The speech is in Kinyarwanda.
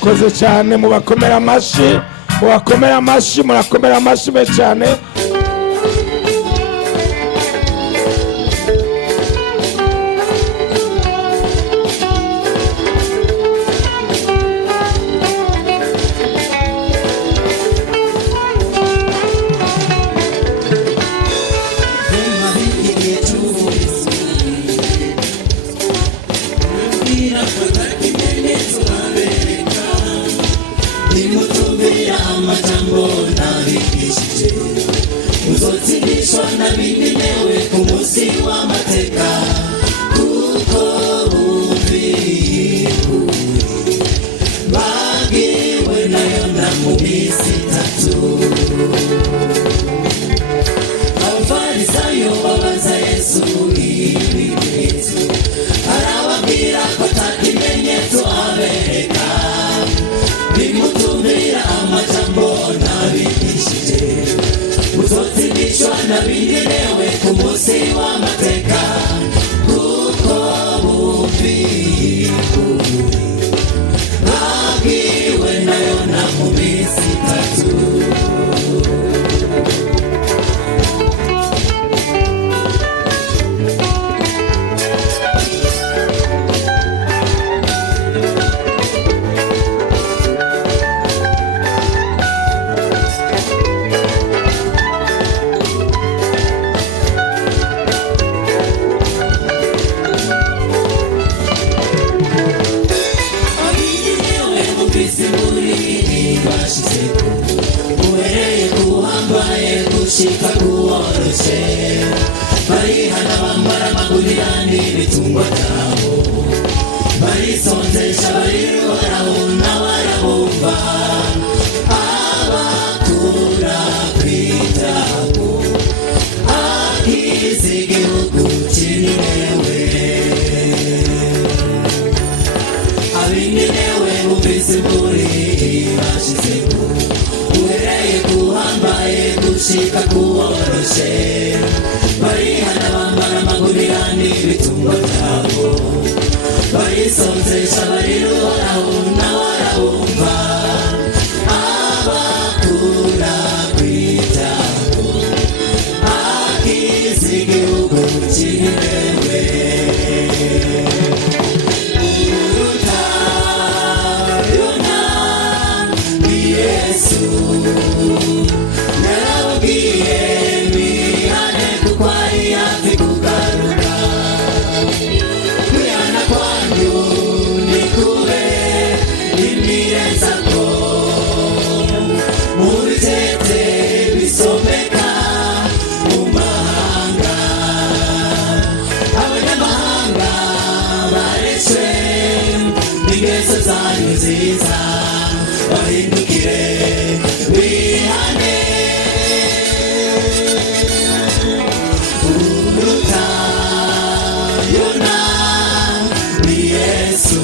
murakoze cyane, mubakomera amashyi, mubakomera amashyi, murakomera amashyi be cyane. Uzotibishwa na binginewe kumusi wa mateka kuko uvivu bagiwe nayo na mu misi 3. Abafarisayo babaza Yesu ibimenyetso, arababwira ko atakimenyetso abereka, bimutumira amajambo nabigishije. Uzotibishwa na binginewe kumusi wa mateka kuko uvivu bagiwe nayo na mu misi 3. Uhereye kuhambaye gushika kuworoshe, barihana bambara amagurira n'ibitungwa byabo, barisonzesha barihoraho n'abarabumva, abakura kw'ibyago akiza igihugu kininewe. Abinginewe bumvise imburi bashizeho, uhereye kuhambaye gushika kuworoshe, barihana bambara amagurira n'ibitungwa byabo, barisonzesha barihoraho n'abarabumva, abakura kw'ibyago akiza igihugu kininewe. Narababwiye mwihane kuko ari hafi kugaruka, kwihana kwanyu nikube imirenzako, mu bitete bisomeka mu mahanga, abanyamahanga bareshwe n'ingeso zanyu nziza, bahindukire wihane. Uruta Yona ni Yesu.